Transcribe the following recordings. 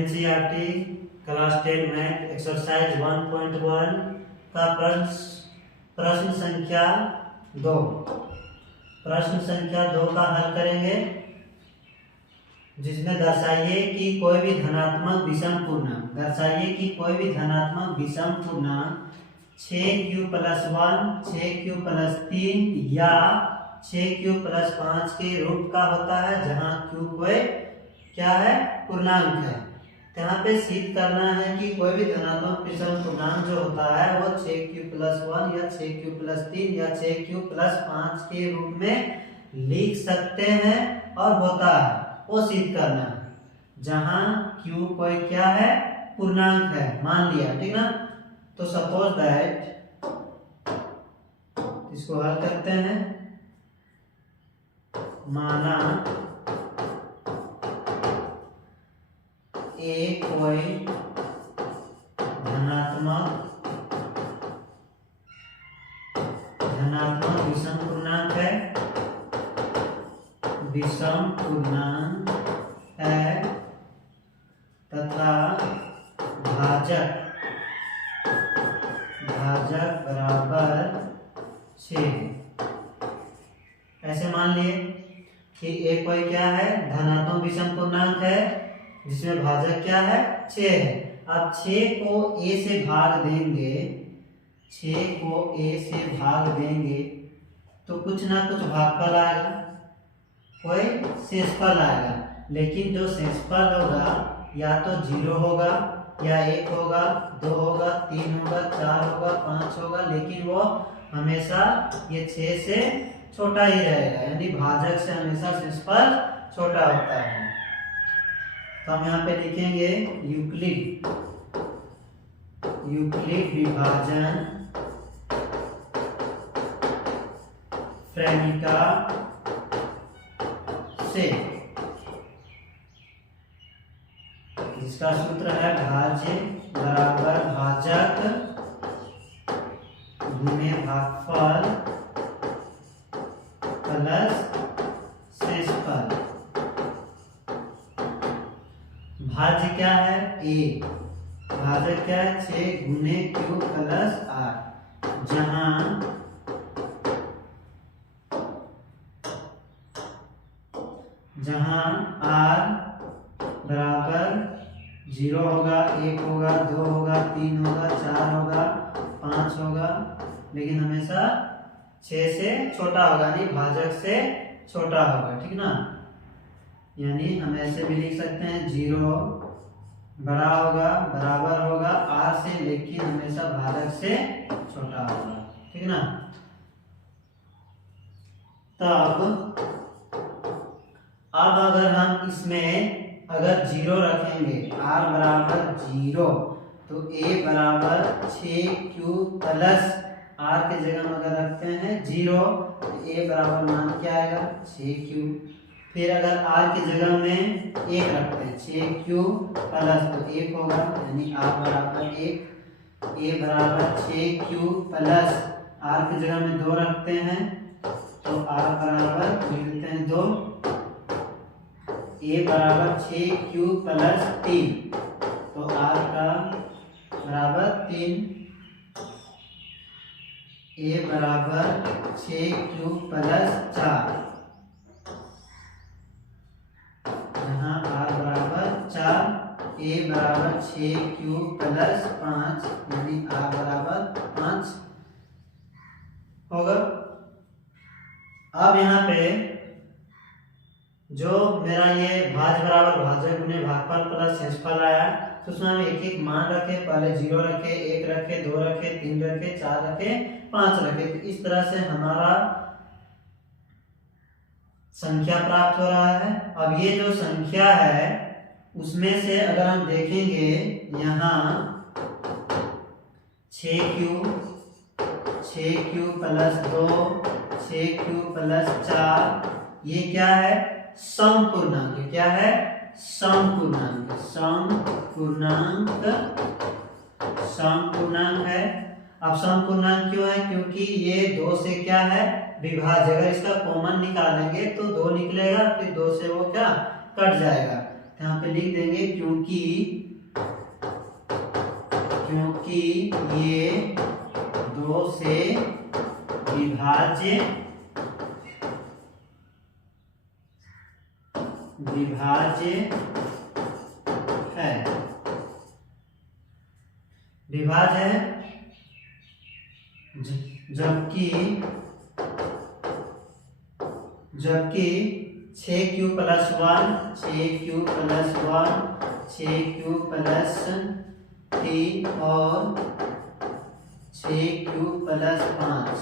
NCERT class 10 math exercise 1.1 का प्रश्न संख्या 2 का हल करेंगे, जिसमें दर्शाइए कि कोई भी धनात्मक विषम पूर्णांक 6q+1, 6q+3 या 6q+5 के रूट का होता है, जहां q कोई क्या है, पूर्णांक है। यहाँ पे सिद्ध करना है कि कोई भी धनात्मक विषम पूर्णांक जो होता है वो 6q+1 या 6q+3 या 6q+5 के रूप में लिख सकते हैं और होता है, वो सिद्ध करना है, जहां q कोई क्या है, पूर्णांक है, मान लिया, ठीक ना। तो सपोज दैट इसको हल करते हैं। माना ए कोई धनात्मक विषम पूर्णांक है तथा भाजक बराबर 6। ऐसे मान लिए कि ए कोई क्या है, धनात्मक विषम पूर्णांक है, जिसमें भाजक क्या है, 6 है। अब 6 को a से भाग देंगे तो कुछ ना कुछ भागफल आएगा, कोई शेषफल आएगा। लेकिन जो शेषफल होगा या तो 0 होगा या 1 होगा, 2 होगा, 3 होगा, 4 होगा, 5 होगा, लेकिन वो हमेशा ये 6 से छोटा ही रहेगा, यानी भाजक से हमेशा शेषफल छोटा होता है। तो हम यहाँ पे लिखेंगे यूक्लिड विभाजन फ्रेमिका से, जिसका सूत्र है भाज्य बराबर भाजक गुणे भागफल प्लस शेषफल। भाज्य क्या है, a, भाजक क्या है, 6 गुणे q प्लस r, जहां r बराबर 0 होगा, 1 होगा, 2 होगा, 3 होगा, 4 होगा, 5 होगा, लेकिन हमेशा 6 से छोटा होगा, यानी भाजक से छोटा होगा, ठीक ना। यानी हम ऐसे भी लिख सकते हैं 0 बड़ा होगा, बराबर होगा r से, लेकिन हमेशा भाजक से छोटा होगा, ठीक ना। तब अब अगर हम इसमें अगर 0 रखेंगे, r बराबर 0, तो a बराबर 6q प्लस r के जगह में अगर रखते हैं 0, तो a बराबर मान क्या आएगा, 6q। फिर अगर r की जगह में 1 रखते हैं, 6q प्लस, तो 1 होगा, यानी r बराबर 1। a बराबर 6q प्लस r की जगह में 2 रखते हैं, तो r बराबर लिखते हैं 2। a बराबर 6q प्लस 3, तो r का बराबर 3। a बराबर 6q प्लस 4, यहाँ r बराबर 4, a बराबर 6q प्लस 5, यानी r बराबर 5 होगा। अब यहाँ पे जो मेरा ये भाज्य बराबर भाजक गुणे भागफल प्लस शेषफल आया, तो उसमें हम एक एक मान रखे, पहले 0 रखे, 1 रखे, 2 रखे, 3 रखे, 4 रखे, 5 रखे। तो इस तरह से हमारा संख्या प्राप्त हो रहा है। अब ये जो संख्या है उसमें से अगर हम देखेंगे, यहाँ 6q प्लस 2, 6q प्लस 4, ये क्या है, समपूर्णांक। क्या है, समपूर्णांक है। अब समपूर्णांक क्यों है, क्योंकि ये 2 से क्या है, विभाज्य। अगर इसका कॉमन निकालेंगे तो 2 निकलेगा, फिर 2 से वो क्या कट जाएगा। यहाँ पे लिख देंगे क्योंकि ये 2 से विभाज्य है। विभाज्य है, जबकि 6q + 1 6q + 1 6q + 3 और 6q + 5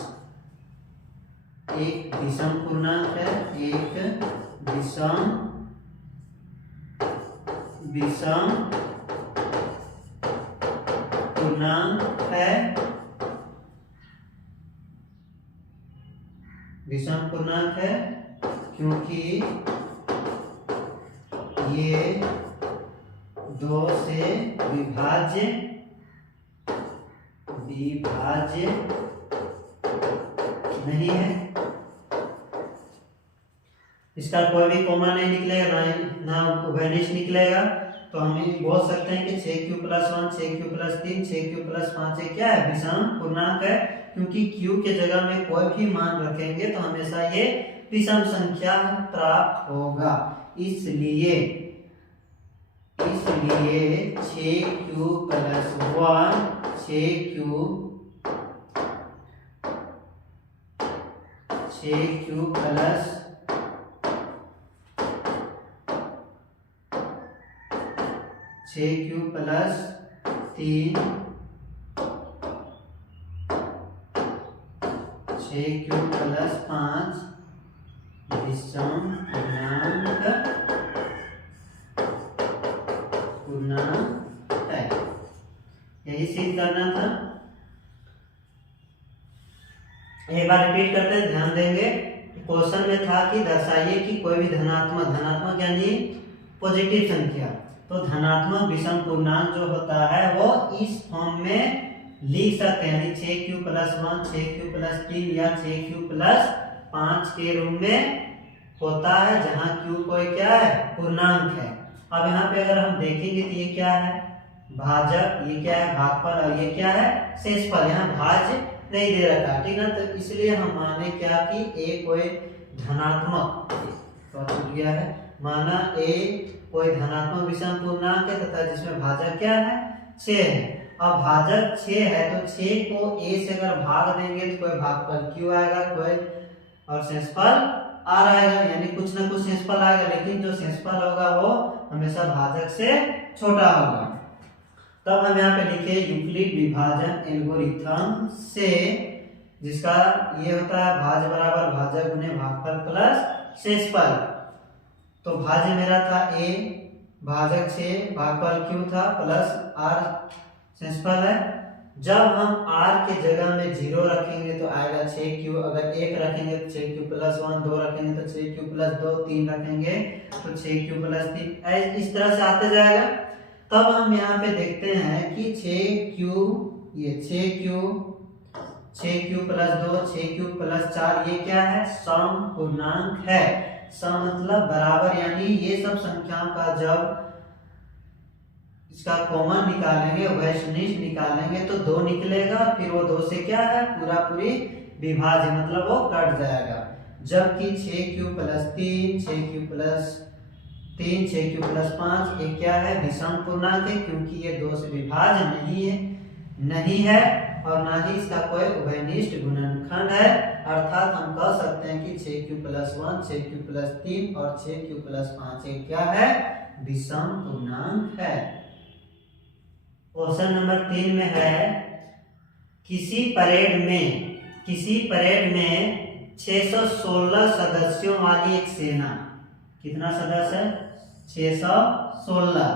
एक विषम पूर्णांक है, एक विषम पूर्णांक है, विषम पूर्णांक है क्योंकि ये 2 से विभाज्य नहीं है। इसका कोई भी कॉमन नहीं निकलेगा, ना उभयनिष्ठ निकलेगा, तो हम बोल सकते हैं कि 6q + 1 6q + 3 6q + 5 क्या है, विषम पूर्णांक है, क्योंकि q के जगह में कोई भी मान रखेंगे तो हमेशा ये विषम संख्या प्राप्त होगा। इसलिए 6q + 1 6q + 6q + 3 6q + 5 विषम पूर्णांक है। यही सिद्ध करना था। एक बार रिपीट करते हैं, ध्यान देंगे। क्वेश्चन में था कि दर्शाइए कि कोई भी धनात्मक यानी पॉजिटिव संख्या, तो धनात्मक विषम पूर्णांक जो होता है वो इस फॉर्म में लिख सकते हैं, यानी 6q + 1 6q + 3 या 6q + 5 के रूप में होता है, जहां q कोई क्या है, पूर्णांक है। अब यहाँ पे अगर हम देखेंगे तो ये क्या है, भाजक, ये क्या है, भागफल, और ये क्या है, शेषफल। यहाँ भाज्य नहीं दे रखा, ठीक है, तो इसलिए हम माने क्या कि a कोई धनात्मक, तो छूट गया है, माना a कोई धनात्मक विषम पूर्णांक है तथा जिसमें भाजक क्या है, 6 है। अब भाजक 6 है तो 6 को a से अगर भाग देंगे तो कोई भागफल q आएगा, कोई और शेषफल r आएगा, यानी कुछ ना कुछ शेषफल आएगा, लेकिन जो शेषफल होगा वो हमेशा भाजक से छोटा होगा। तब हम यहाँ पे लिखे यूक्लिड विभाजन एल्गोरिथम से, जिसका ये होता है भाज्य बराबर भाजक गुने भागफल प्लस शेषफल। तो भाज्य मेरा था a, भाजक 6, भागफल q था, प्लस r शेषफल है। जब हम r के जगह में 0 रखेंगे तो आएगा 6q, अगर 1 रखेंगे तो 6q + 1, 2 रखेंगे तो 6q + 2, 3 रखेंगे तो 6q + 3, इस तरह से आते जाएगा। तब हम यहाँ पे देखते हैं कि 6q ये 6q + 2 6q + 4 ये क्या है, सम पूर्णांक है। सम मतलब बराबर, यानी ये सब संख्याओं का जब इसका कॉमन निकालेंगे, वैशनिष्ठ निकालेंगे तो 2 निकलेगा, फिर वो 2 से क्या है, पूरी विभाज्य, मतलब वो कट जाएगा। जबकि 6q + 3 6q + 3 6q + 5 ये क्या है, विषम पूर्णांक है, क्योंकि ये 2 से विभाज्य नहीं है और ना ही इसका कोई उभयनिष्ठ गुणनखंड है। अर्थात हम कह सकते हैं कि 6q + 1 6q + 3 और 6q + 5 ये क्या है, विषम पूर्णांक है। क्वेश्चन नंबर 3 में है, किसी परेड में 616 सदस्यों वाली एक सेना, कितना सदस्य है, 616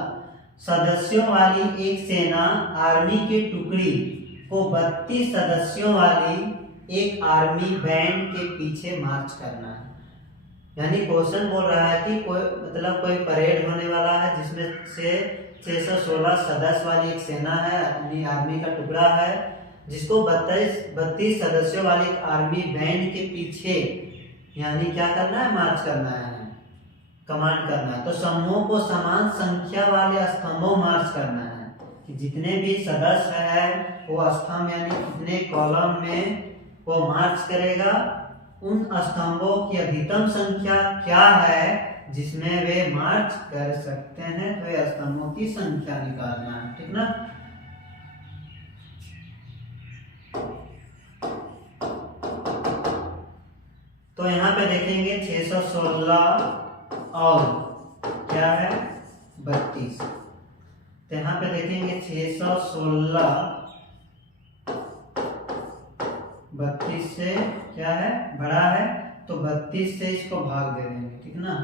सदस्यों वाली एक सेना आर्मी की टुकड़ी को 32 सदस्यों वाली एक आर्मी बैंड के पीछे मार्च करना है। यानी क्वेश्चन बोल रहा है कि कोई परेड होने वाला है जिसमें से 616 सदस्य वाली एक सेना है, यानी आर्मी का टुकड़ा है, जिसको 32 सदस्यों वाली एक आर्मी बैंड के पीछे, यानी क्या करना है, मार्च करना है। कमांड करना है। तो समूहों को समान संख्या वाले स्तंभों मार्च करना है कि जितने भी सदस्य है वो स्तंभ यानी कितने कॉलम में वो मार्च करेगा, उन स्तंभों की अधिकतम संख्या क्या है जिसमें वे मार्च कर सकते हैं, तो ये स्तंभों की संख्या निकालना है, ठीक ना। तो यहाँ पे देखेंगे 616 और क्या है 32। तो यहाँ पे देखेंगे 616 32 से क्या है बड़ा है, तो 32 से इसको भाग दे देंगे, ठीक ना।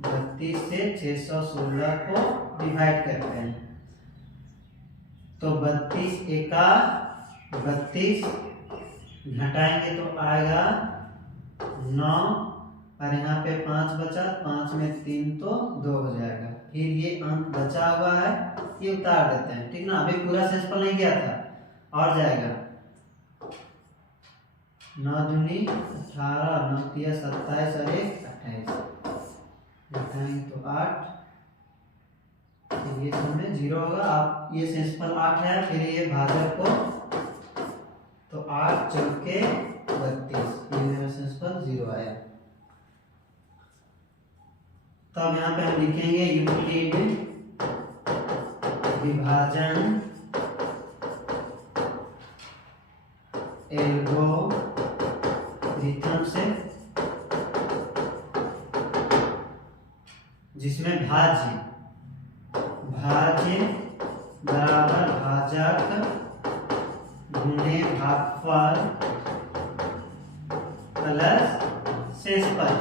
32 से 616 को डिवाइड करते हैं, तो 32 एका 32 घटाएंगे तो आएगा 9 और यहाँ पे 5 बचा, 5 में 3 तो 2 हो जाएगा। फिर ये अंक बचा हुआ है ये उतार देते हैं, ठीक ना। अभी पूरा शेषफल नहीं गया था और जाएगा 9 दूनी 18, 9 तिया 27 और 1 28, घटाएंगे तो 8, ये सब में 0 होगा। आप ये शेषफल 8 है, फिर ये भाजक को तो 8 चौके 32, ये मेरा शेषफल 0 आया। तब यहाँ पे हम लिखेंगे यूक्लिड विभाजन एल्गोरिथम से, जिसमें भाज्य बराबर भाजक गुणे भागफल प्लस शेषफल।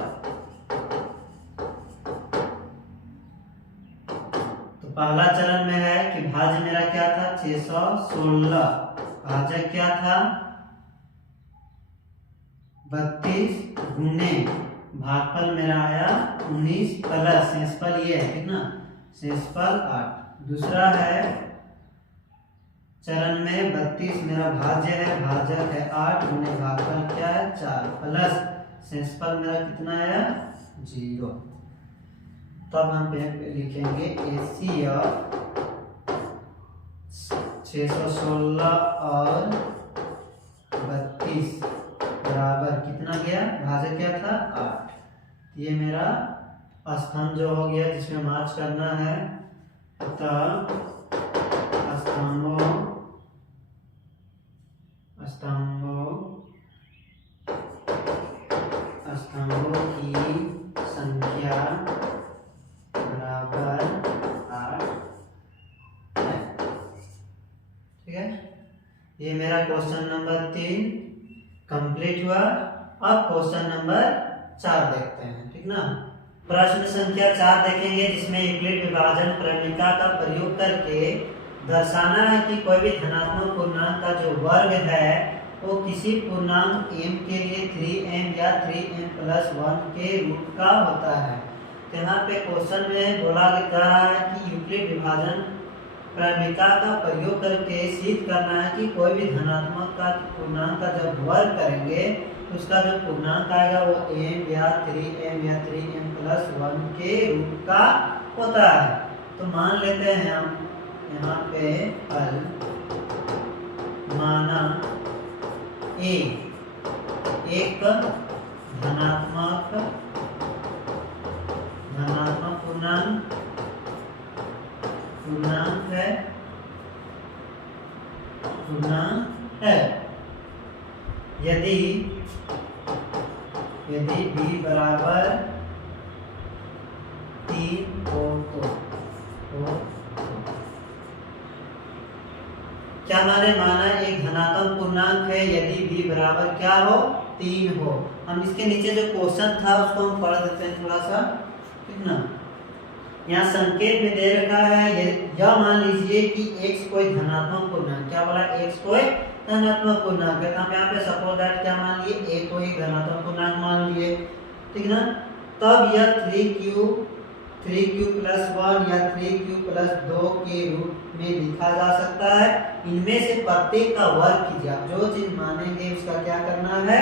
तो पहला चरण में है कि भाज्य मेरा क्या था 616, भाजक क्या था 32 गुणे भागफल मेरा आया 19 प्लस शेषफल ये है, ठीक ना, शेषफल 8। दूसरा है चरण में 32 मेरा भाज्य है, भाजक है 8 गुणे भागफल क्या है 4 प्लस शेषफल मेरा कितना आया 0। तब हम लिखेंगे ACF 616 और 32 बराबर कितना गया, भाजक क्या था 8। ये मेरा स्तंभ जो हो गया जिसमें मार्च करना है, तब स्तंभों की संख्या बराबर 8 है, ठीक है। ये मेरा क्वेश्चन नंबर 3 कंप्लीट हुआ। अब क्वेश्चन नंबर 4 देखते हैं, ठीक ना। प्रश्न संख्या 4 देखेंगे जिसमें यूक्लिड विभाजन प्रमेय का प्रयोग करके दर्शाना है कि कोई भी धनात्मक पूर्णांक का जो वर्ग है वो किसी पूर्णांक m के लिए 3m या 3m प्लस 1 के रूप का होता है। तो यहाँ पे क्वेश्चन में बोला रहा है कि यूक्लिड विभाजन प्रमेय का प्रयोग करके सिद्ध करना है कि कोई भी धनात्मक का पूर्णांक का जब वर्ग करेंगे तो उसका जो पूर्णांक आएगा वो m या 3m या 3m प्लस 1 के रूप का होता है। तो मान लेते हैं हम यहाँ पे हल माना एक धनात्मक पूर्णांक है यदि b बराबर 3 हो तो क्या माना एक धनात्मक पूर्णांक है यदि b बराबर क्या हो 3 हो। हम इसके नीचे जो क्वेश्चन था उसको हम पढ़ देते हैं थोड़ा सा, ठीक ना। यहाँ संकेत में दे रखा है यह मान लीजिए कि x कोई धनात्मक पूर्णांक, क्या बोला x कोई धनात्मक पूर्णांक है। हम यहाँ पे सपोज दैट क्या मान लिए a को एक धनात्मक पूर्णांक मान लिए, ठीक ना। तब यह 3q प्लस 1 या 3q प्लस 2 के रूप में लिखा जा सकता है। इनमें से प्रत्येक का वर्ग कीजिए, आप जो चीज मानेंगे उसका क्या करना है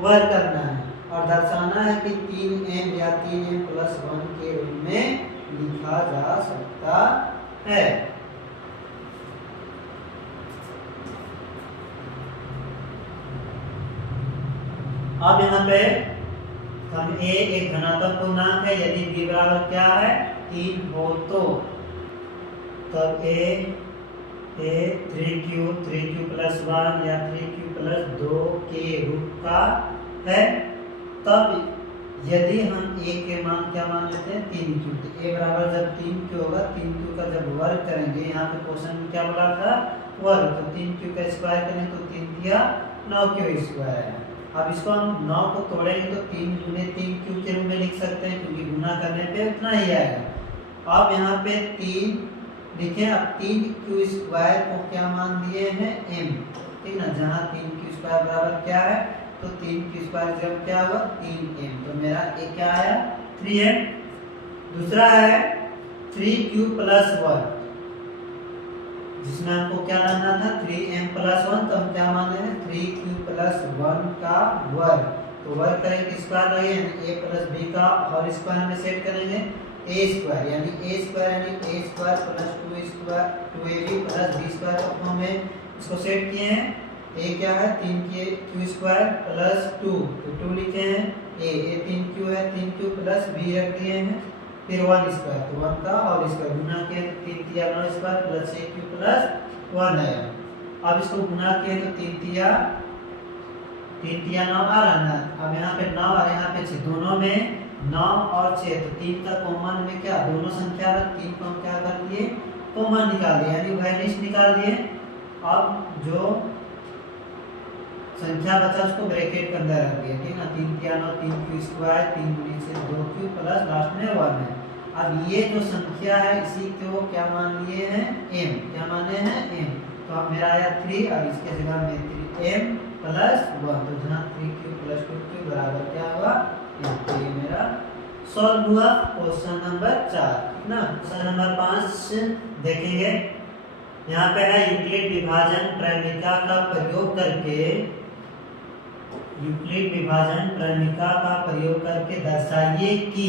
वर्ग करना है। और दर्शाना है कि 3m या 3m+1 के रूप में लिखा जा सकता है। अब यहाँ पे हम a एक धनात्मक पूर्णांक है, यदि b बराबर क्या है 3 हो तो तब a 3q+1 या 3q+2 के रूप का है। तब यदि हम a के मान क्या मान लेते हैं 3q, तो a बराबर जब 3q होगा 3q का जब वर्ग करेंगे, यहाँ पे क्वेश्चन में क्या बोला था वर्ग, तो 3q का स्क्वायर करें तो 3 9q स्क्वायर है। अब इसको हम 9 को तोड़ेंगे तो 3 गुने 3q के रूप में लिख सकते हैं, क्योंकि गुना करने पे उतना ही आएगा। अब यहाँ पे 3 देखिए, अब 3q स्क्वायर को क्या मान दिए हैं m, ठीक ना, जहाँ 3q स्क्वायर बराबर क्या है तो 3q स्क्वायर जब क्या हुआ 3m, तो मेरा a क्या आया 3m। दूसरा है 3q+1, जिसमें हमको क्या लाना था 3m+1, तो हम क्या मान रहे हैं 3q+1 का वर्ग, तो वर्ग करेंगे स्क्वायर लगेगा a + b का और स्क्वायर में सेट करेंगे a स्क्वायर यानी a square + 2ab + b square का फॉर्म में इसको सेट किए हैं। a क्या है 3q स्क्वायर + 2, तो 2 लिखे हैं a 3q है 3q + b रख दिए हैं, फिर 1 स्क्वायर तो 1 का और इसका गुना किए तो 3 × 9 स्क्वायर + 6q + 1 है। अब इसको गुना किए तो 3 × 9 आ रहा है, अब यहाँ पे 9 और यहाँ पे 6, दोनों में 9 और 6, तो 3 का कॉमन में क्या दोनों संख्या में 3 को हम क्या कर दिए कॉमन निकाल दिए, यानी वैनिश निकाल दिए। अब जो संख्या बचा उसको ब्रैकेट के अंदर रख दिया, ठीक ना, 3 × 9 3q square 3 × 2q plus last में 1 है। अब ये जो संख्या है इसी को क्या मान लिए हैं m, क्या माने हैं m, तो अब मेरा आया 3 और इसके जगह में 3m + 1, तो जहाँ 3q + 2q बराबर क्या हुआ तो ये मेरा सॉल्व हुआ क्वेश्चन नंबर 4, ठीक ना। क्वेश्चन नंबर 5 देखेंगे, यहाँ पे है यूक्लिड विभाजन प्रमेयिका का प्रयोग करके, यूक्लिड विभाजन प्रमेयिका का प्रयोग करके दर्शाइए कि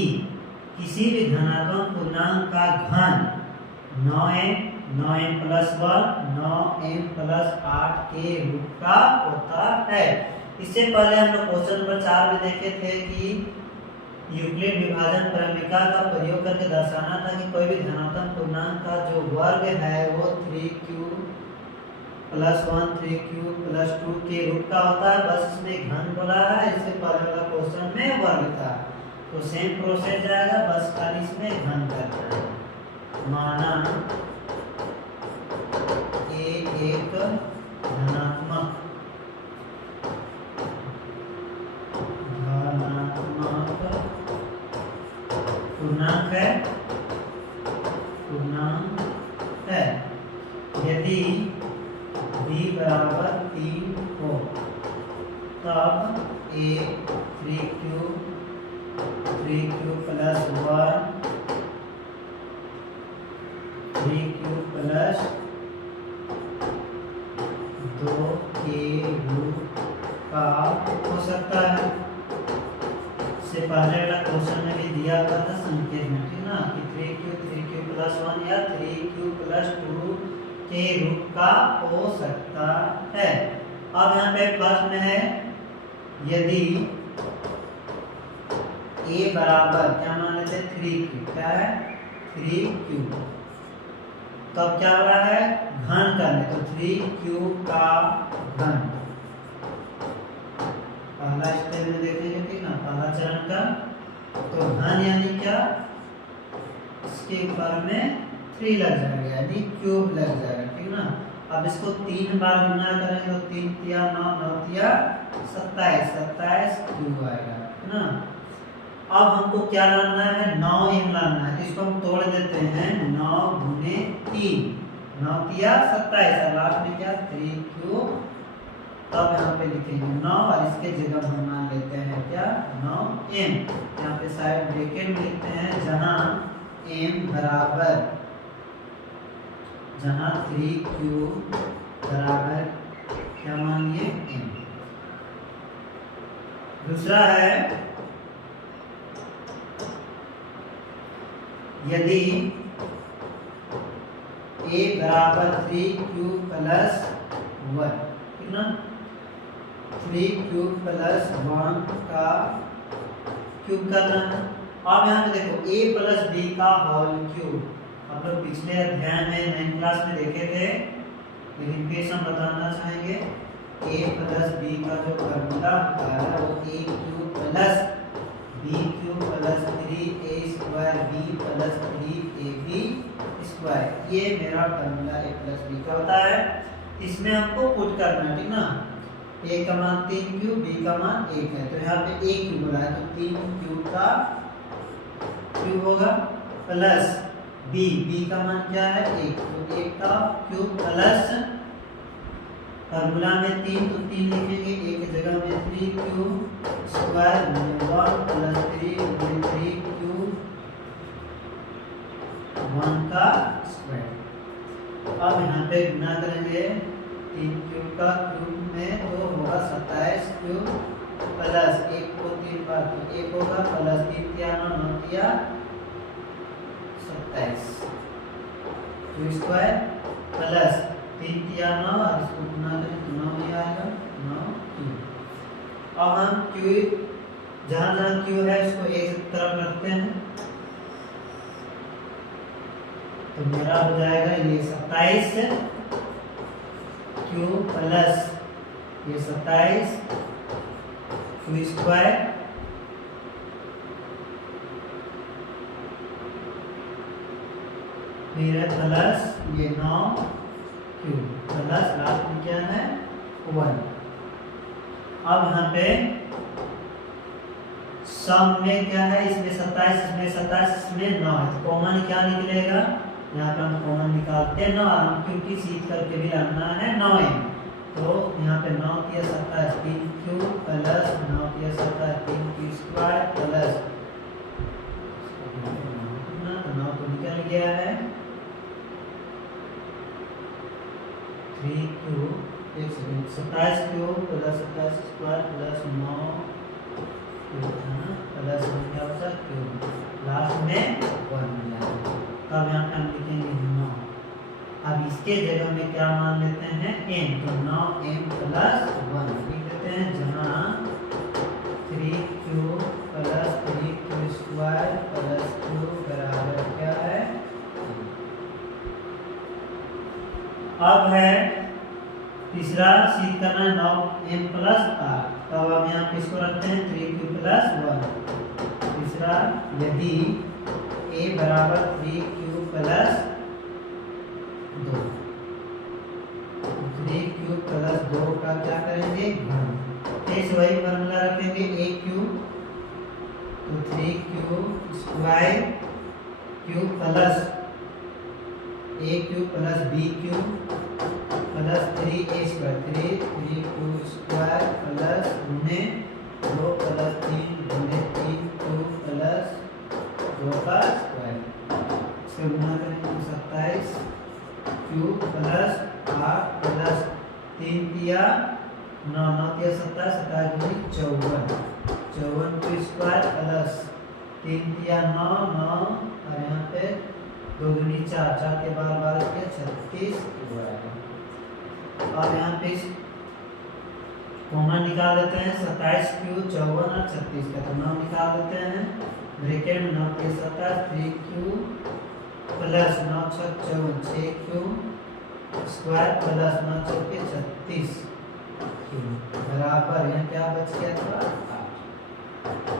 किसी भी धनात्मक पूर्णांक का घन 9m 9m+1 9m+8 के रूप का होता है। इससे पहले हम लोग क्वेश्चन नंबर 4 में देखे थे कि यूक्लिड विभाजन प्रमेयिका का प्रयोग करके दर्शाना था कि कोई भी धनात्मक पूर्णांक का जो वर्ग है वो 3q+1 3q+2 के रूप का होता है, बस इसमें घन बोला है, इससे पहले वाला क्वेश्चन में वर्ग था, तो सेम प्रोसेस जाएगा, बस खाली इसमें घन करना है। माना एक धनात्मक पूर्णांक है यदि b बराबर 3 हो तब a 3q + 1 3q + 2 के रूप का हो सकता है। इससे पहले वाला क्वेश्चन में भी दिया हुआ था संकेत में, ठीक ना, कि 3q+1 या 3q+2 के रूप का हो सकता है। अब यहाँ पे प्रश्न है यदि a बराबर क्या मान लेते हैं 3q, क्या है 3q, तब क्या हो रहा है घन करने, तो 3q का घन पहला स्टेप में देखेंगे, ठीक ना, पहला चरण का, तो घन यानी क्या इसके ऊपर में 3 लग जाएगा यानी क्यूब लग जाएगा, ठीक ना। अब इसको 3 बार गुना करेंगे तो 3 × 9 9 × 27 27 क्यूब आएगा, है ना। अब हमको क्या लाना है 9m लाना है, तो इसको हम तोड़ देते हैं 9 × 3 9 × 27 लास्ट में क्या 3q, तब यहाँ पे लिखेंगे 9 और इसके जगह हम मान लेते हैं क्या 9m, यहाँ पे साइड ब्रैकेट में लिखते हैं जहाँ m बराबर, जहाँ 3q बराबर क्या मान लिए m, दूसरा है यदि a बराबर 3q प्लस 1, ठीक ना, 3q प्लस 1 का क्यूब करना है। अब यहाँ पे देखो a प्लस b का होल क्यूब, आप लोग पिछले अध्याय में 9th क्लास में देखे थे, लेकिन फिर हम बताना चाहेंगे a प्लस b का जो फॉर्मूला होता है वो a cube plus b cube plus 3a square b plus 3ab square, ये मेरा फॉर्मूला a प्लस b का होता है। इसमें हमको पुट करना है, ठीक ना, a का मान 3 क्यूब, b का मान 1 है, तो यहाँ पे a क्यूब बोला है, तो 3 क्यूब का क्यूब होगा प्लस b का मान क्या है 1, तो 1 का क्यूब प्लस फॉर्मूला में 3 तो 3 लिखेंगे, एक जगह में 3 क्यूब स्क्वायर 1 प्लस 3 क्यूब 1 का स्क्वायर। अब यहाँ पे गुना करेंगे 3 क्यूब का क्यूब में तो होगा 27 क्यूब प्लस 1 को 3 बार तो 1 होगा प्लस 3 क्या 9 क्या 27 क्यूब स्क्वायर प्लस 3 या 9 और इसको गुना करें तो 9 ही आएगा 9 क्यूब। अब हम क्यूब जहाँ जहाँ क्यूब है उसको एक तरफ रखते हैं, तो मेरा हो जाएगा ये 27 क्यूब प्लस ये 27 क्यूब स्क्वायर फिर प्लस ये 9 क्यूब प्लस लास्ट में क्या है 1। अब यहाँ पे सम में क्या है, इसमें 27 इसमें 27 इसमें 9 है, तो कॉमन क्या निकलेगा, यहाँ पे हम कॉमन निकालते हैं 9, हम क्योंकि सीध करके भी लाना है 9 है, तो यहाँ पे 9 किया 27 3 क्यूब प्लस 9 किया 27 3 क्यूब स्क्वायर प्लस 9 तो निकल गया है 3 cube 1 second 27 cube plus 27 square plus 9 plus क्या बचा क्यूब, लास्ट में 1 मिला। तब यहाँ पे हम लिखेंगे 9। अब इसके जगह में क्या मान लेते हैं m, तो 9m प्लस 1 लिख देते हैं, जहाँ 3 cube plus 3 cube square plus 2 बराबर क्या है। अब है तीसरा सीध करना है 9m प्लस 8, तब हम यहाँ पे इसको रखते हैं 3 क्यूब प्लस 1। तीसरा यदि a बराबर 3 क्यूब प्लस 2, 3 क्यूब प्लस 2 का क्या करेंगे घन, इस वही फॉर्मूला रखेंगे a क्यूब तो 3 cube square cube plus a cube plus b cube plus 3a square 3 cube square plus गुने 2 प्लस 3 गुने 3 क्यूब प्लस 2 का स्क्वायर, इससे गुना करेंगे 27 क्यूब प्लस 8 प्लस 3 दिया 9 9 दिया 27 27 गुनी 54 क्यूब स्क्वायर प्लस 3 दिया 9 9 और यहाँ पे 2 दूनी 4 4 के बार 12 के 36 और यहाँ पे कॉमन निकाल देते हैं 27 क्यूब 54 और 36 का, तो 9 निकाल देते हैं ब्रैकेट में 9 के 27 3 cube plus 9 6 54 6 cube square plus 9 6 के 36 क्यूब बराबर यहाँ क्या बच गया था 8।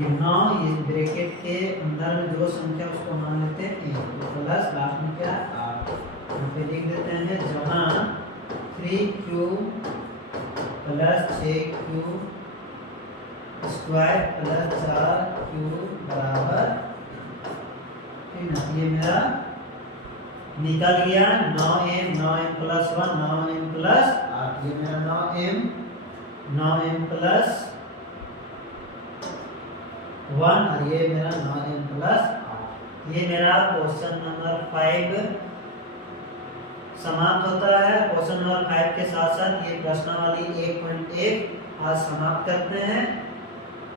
ये 9 ये ब्रैकेट के अंदर में जो संख्या उसको मान लेते हैं 1, तो प्लस लास्ट में क्या 8 यहाँ पे लिख देते हैं, जहाँ 3 cube plus 6 cube square plus 4 cube बराबर, ठीक ना, ये मेरा निकल गया 9m प्लस 1 9m प्लस 8, ये मेरा 9m प्लस 1 और ये मेरा 9m प्लस 8। ये मेरा क्वेश्चन नंबर 5 समाप्त होता है। क्वेश्चन नंबर 5 के साथ साथ ये प्रश्नावली 1.1 आज समाप्त करते हैं।